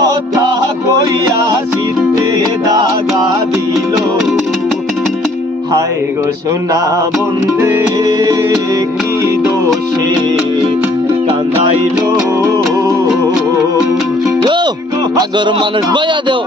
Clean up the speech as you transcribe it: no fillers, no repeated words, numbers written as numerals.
কথা কইয়া শীতে দাগা দিল হায় গো সোনা বন্দে কি দোষে কান্দাইলো আগর মানুষ বয়া দেও